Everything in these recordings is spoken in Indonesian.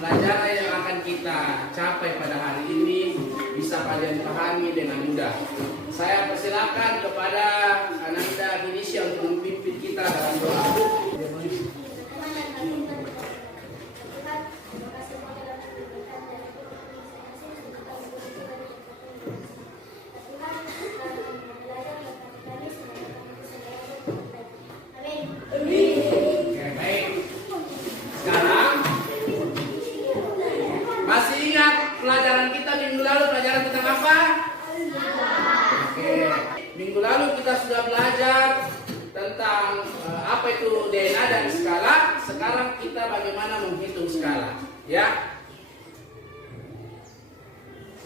pelajaran yang akan kita capai pada hari ini bisa kalian pahami dengan mudah. Saya persilakan kepada Ananda Indonesia untuk memimpin kita dalam doa. Minggu lalu kita sudah belajar tentang apa itu DNA dan skala. Sekarang kita bagaimana menghitung skala, ya.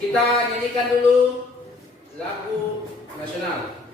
Kita nyanyikan dulu lagu nasional.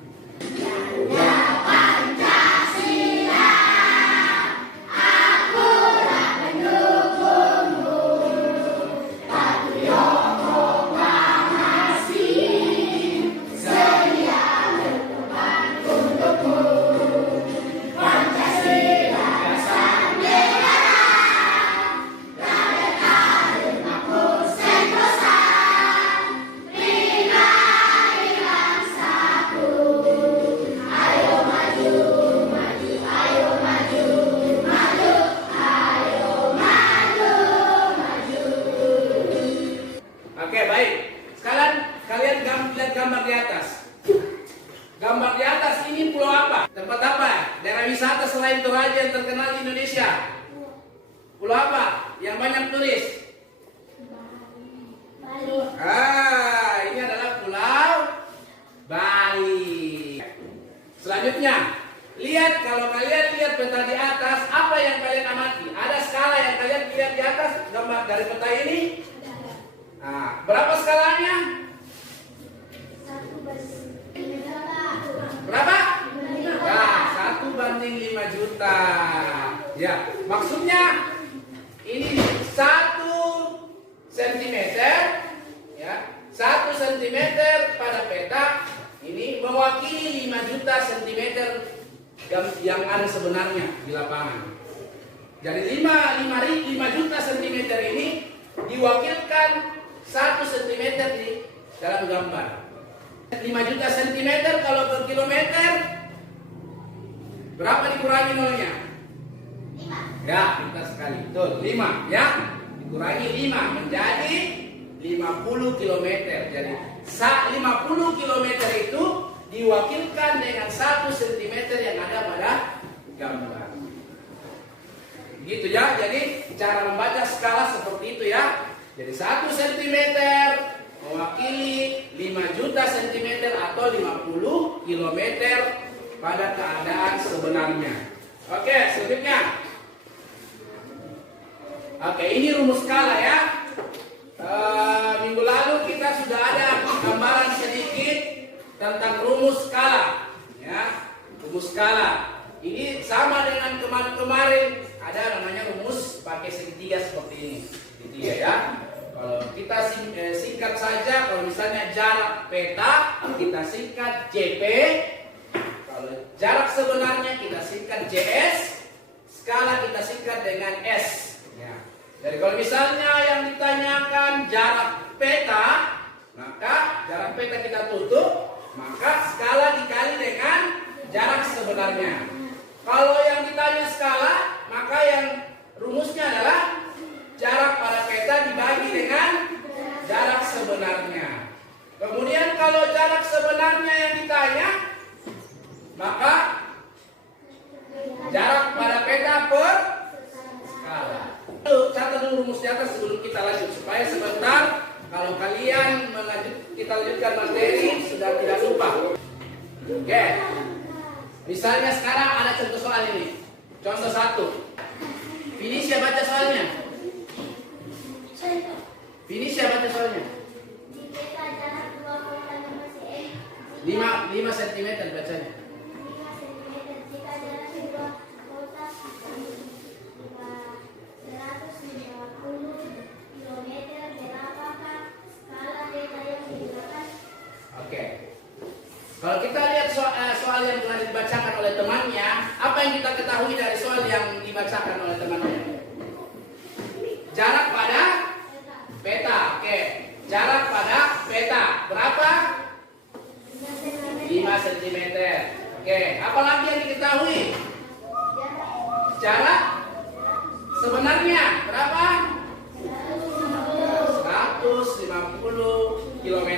Oke, baik. Sekarang kalian lihat gambar di atas. Gambar di atas ini pulau apa? Tempat apa? Daerah wisata selain Toraja yang terkenal di Indonesia. Pulau apa? Yang banyak turis? Bali. Ini adalah Pulau Bali. Selanjutnya, lihat, kalau kalian lihat peta di atas, apa yang kalian amati? Ada skala yang kalian lihat di atas gambar dari peta ini? Nah, berapa skalanya? Berapa? Ya, 1/5 juta. Ya, maksudnya ini 1 cm, ya, 1 cm pada peta ini mewakili 5 juta cm yang ada sebenarnya di lapangan. Jadi 5 juta cm ini diwakilkan 1 cm di dalam gambar. 5 juta cm kalau per kilometer berapa dikurangi nolnya? 5. Ya, pintar sekali. Betul, 5 ya. Dikurangi 5 menjadi 50 km. Jadi 50 km itu diwakilkan dengan 1 cm yang ada pada gambar. Gitu ya. Jadi cara membaca skala seperti itu ya. Jadi 1 cm mewakili 5 juta cm atau 50 km pada keadaan sebenarnya. Oke, selanjutnya. Oke, ini rumus skala ya. Minggu lalu kita sudah ada gambaran sedikit tentang rumus skala. Ya, rumus skala. Ini sama dengan kemarin-kemarin, ada namanya rumus pakai segitiga seperti ini. Segitiga ya. Kalau kita singkat saja, kalau misalnya jarak peta kita singkat JP. Kalau jarak sebenarnya kita singkat JS. Skala kita singkat dengan S. Ya. Jadi kalau misalnya yang ditanyakan jarak peta, maka jarak peta kita tutup, maka skala dikali dengan jarak sebenarnya. Kalau yang ditanya skala, maka yang rumusnya adalah jarak pada peta dibagi dengan jarak sebenarnya. Kemudian kalau jarak sebenarnya yang ditanya, maka jarak pada peta per skala. Catat dulu rumus di atas sebelum kita lanjut, supaya sebentar kalau kalian kita lanjutkan materi sudah tidak lupa. Oke. Misalnya sekarang ada contoh soal ini. Contoh 1. Finisha baca soalnya. Finisha baca soalnya. 5 cm bacanya. Oke. Kalau kita lihat soal yang telah dibacakan oleh temannya, apa yang kita ketahui dari soal yang dibacakan oleh temannya? Jarak pada Apalagi yang diketahui? Jarak sebenarnya berapa? 150 km.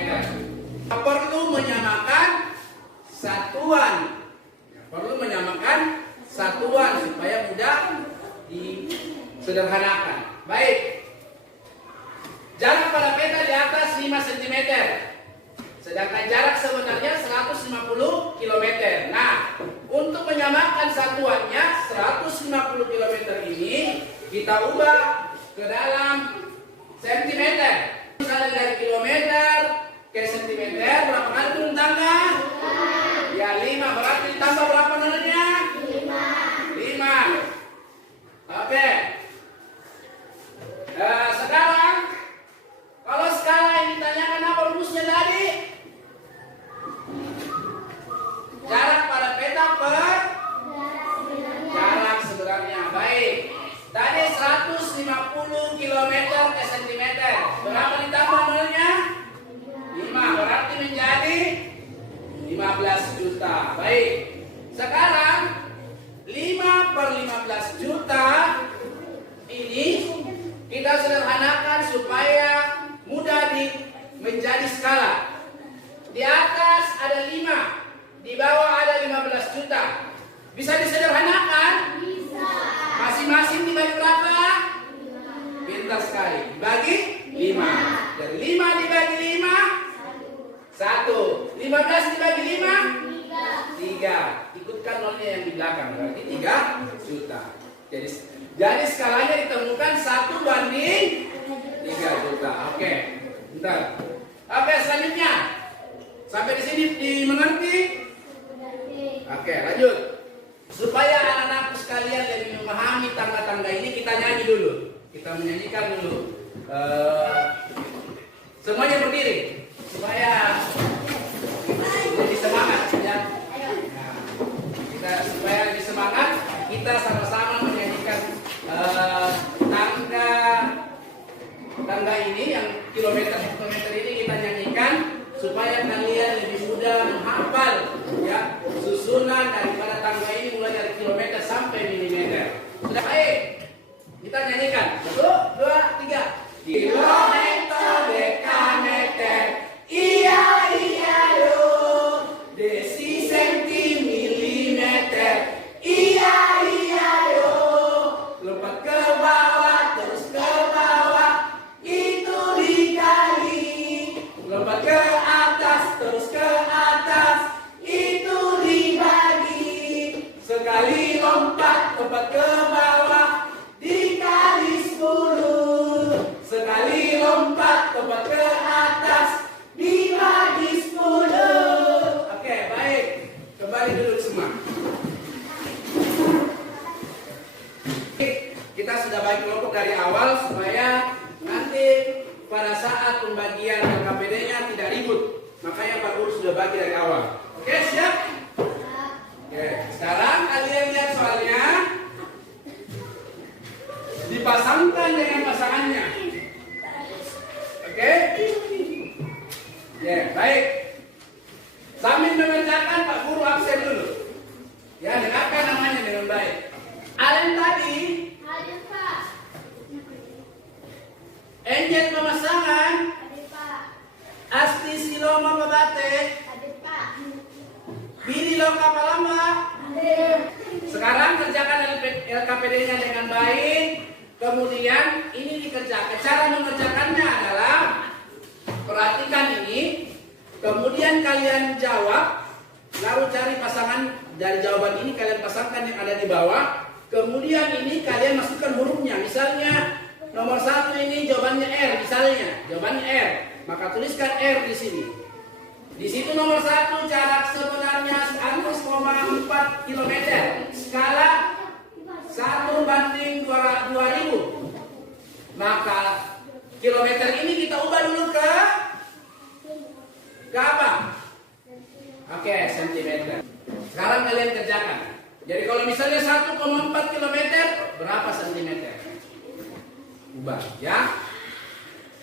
Perlu menyamakan satuan. Perlu menyamakan satuan supaya mudah disederhanakan. Baik. Jarak pada peta di atas 5 cm. Sedangkan jarak sebenarnya 150 km. Nah, untuk menyamakan satuannya 150 km ini kita ubah ke dalam sentimeter. Misalnya dari kilometer ke sentimeter, berapa kali turun tangga? Ya 5, berarti ditambah berapa nolnya? 5. Oke. Sekarang kalau skala yang ditanyakan apa rumusnya tadi? Jarak pada peta per jarak sebenarnya. Baik. Tadi 150 km ke cm. Berapa ditambah nolnya? 5. Berarti menjadi 15 juta. Baik. Sekarang 5 per 15 juta ini kita sederhanakan supaya mudah menjadi skala. Di atas ada 5, di bawah ada 15 juta. Bisa disederhanakan? Bisa. Masing-masing dibagi berapa? Pintar sekali. Dibagi 5. Jadi 5 dibagi 5 1. 15 dibagi 5 3. Ikutkan nolnya yang di belakang. Berarti 3 juta. Jadi skalanya ditemukan 1 banding 3 juta. Oke. Bentar. Oke, selanjutnya. Sampai di sini dimengerti? Oke, lanjut. Supaya anak-anakku sekalian lebih memahami tangga-tangga ini, kita nyanyi dulu. Kita menyanyikan dulu. Semuanya berdiri supaya lebih semangat ya. Nah, supaya lebih semangat, kita sama-sama menyanyikan tangga ini yang kilometer ini kita nyanyikan supaya kalian lebih mudah menghafal ya susunan daripada tangga ini mulai dari kilometer sampai milimeter. Sudah baik? Kita nyanyikan. 1, 2, 3. Kilometer, dekameter, iya iya yo. Desi, senti, milimeter, iya iya yo. Lompat ke bawah terus ke bawah, itu dikali. Lompat ke atas terus ke atas, itu dibagi. Sekali lompat ke bawah dikali 10. Sekali lompat ke atas dibagi 10. Oke, baik. Kembali duduk semua. Kita sudah bagi kelompok dari awal supaya nanti pada saat pembagian LKPD-nya tidak ribut. Makanya Pak Guru sudah bagi dari awal. Oke, siap? Oke, sekarang kalian lihat soalnya. Dipasangkan dengan pasangannya. Oke? Ya, baik. Sambil mengerjakan Pak Guru absen dulu. Ya, dengarkan namanya dengan baik. Alen tadi. Hadir, Pak. Enjet pemasangan. Hadir, Pak. Asti siloma babate. Hadir, Pak. Bili loka palamba. Hadir. Sekarang kerjakan LKPD-nya dengan baik. Kemudian ini dikerjakan. Cara mengerjakannya adalah perhatikan ini. Kemudian kalian jawab. Lalu cari pasangan dari jawaban ini kalian pasangkan yang ada di bawah. Kemudian ini kalian masukkan hurufnya. Misalnya nomor 1 ini jawabannya R. Misalnya jawabannya R. Maka tuliskan R di sini. Di situ nomor 1 jarak sebenarnya 100,4 km. Skala 1 banding 2000. Maka kilometer ini kita ubah dulu ke apa? Oke, sentimeter. Sekarang kalian kerjakan. Jadi kalau misalnya 1,4 km berapa sentimeter? Ubah ya.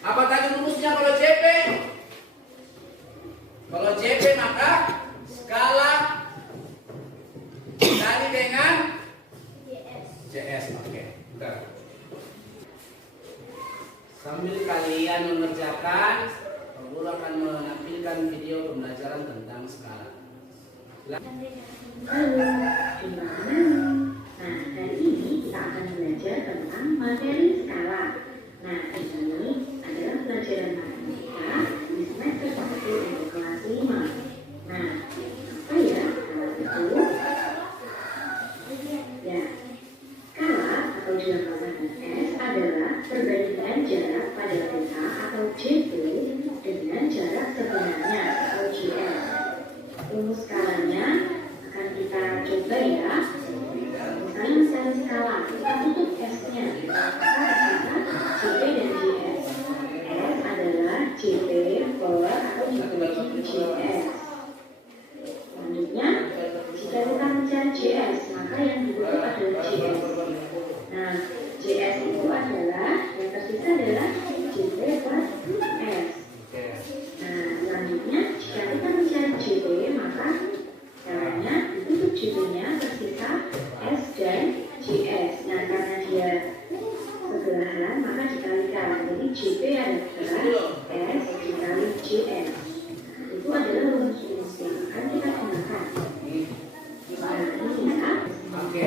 Apa tadi rumusnya kalau CP? Kalau CP maka skala Sambil kalian mengerjakan, Pak Guru akan menampilkan video pembelajaran tentang skala. Halo, terima kasih. Nah, hari ini kita akan belajar tentang materi skala. Nah, di sini adalah pelajaran matematika di semester 1 untuk kelas 5. Nah, apa ya skala itu? Ya, skala atau diagram S adalah perbandingan jarak pada peta atau JP dengan jarak sebenarnya atau JS. Rumus skalanya akan kita coba ya. Misalnya mencari skala, kita tutup S-nya, maka kita JP dan JS. S adalah JP per atau dibagi JS. Selanjutnya, jika kita mencari JS, maka yang dibutuhkan adalah JS. Nah, JS itu adalah yang tersisa adalah JP per S. Nah, selanjutnya jika kita mencari JP, maka caranya ditutup JP-nya tersisa S dan JS. Nah, karena dia sebelahan, maka dikalikan. Jadi JP adalah S dikali JS. Itu adalah rumus-rumus yang akan kita gunakan. Nah, ini ya. Oke,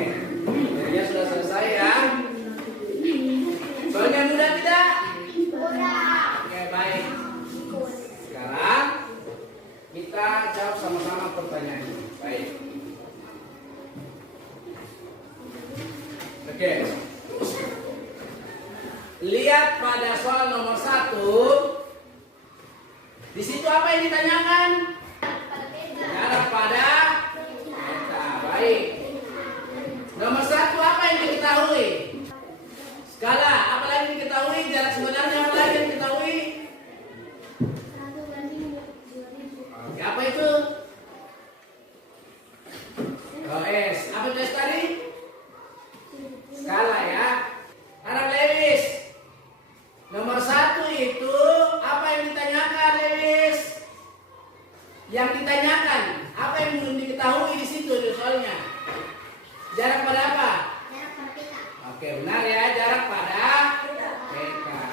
videonya sudah selesai ya. Soalnya mudah tidak? Mudah. Oke, baik. Sekarang kita jawab sama-sama pertanyaan ini. Baik. Oke. Lihat pada soal nomor 1. Di situ apa yang ditanyakan? Jarak pada peta. Baik. Nomor 1 apa yang diketahui? Skala. Apa lagi diketahui? Jarak sebenarnya apa lagi yang diketahui? Oke, apa itu? Oh, S. Apa itu S tadi? Skala ya. Anak Lewis. Nomor 1 itu apa yang ditanyakan, Lewis? Yang ditanyakan apa yang belum diketahui di situ soalnya? Jarak pada apa? Jarak pada peta. Oke, benar ya, jarak pada peta.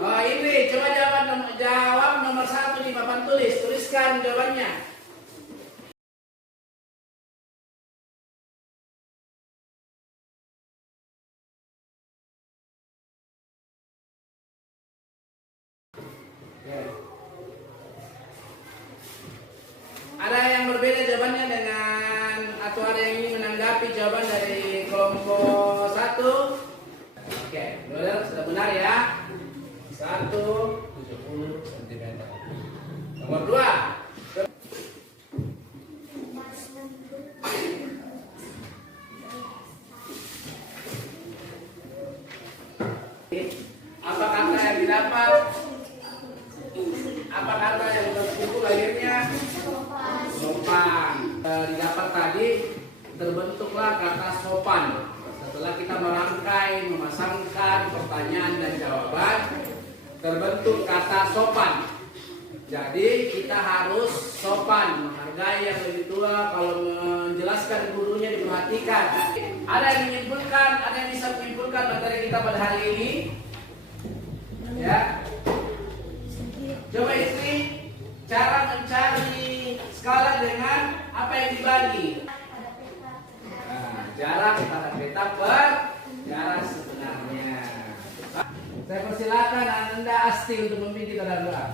Oh, ini coba jawab nomor 1 di papan tulis. Tuliskan jawabannya. Ada yang berbeda jawabannya dengan atau ada yang ingin menanggapi jawaban dari kelompok 1? Oke, sudah benar ya. 170 cm. Nomor 2. Apa kata yang didapat? Apa kata yang terkumpul akhirnya? Sopan. Didapat tadi terbentuklah kata sopan. Setelah kita merangkai, memasangkan pertanyaan dan jawaban, terbentuk kata sopan. Jadi kita harus sopan, menghargai yang lebih tua. Kalau menjelaskan gurunya diperhatikan. Ada yang menyimpulkan, ada yang bisa menyimpulkan materi kita pada hari ini? Ya. Coba isi cara mencari skala dengan apa yang dibagi. Nah, jarak pada peta per jarak sebenarnya. Saya persilakan Anda Asti untuk memimpin kita dalam doa.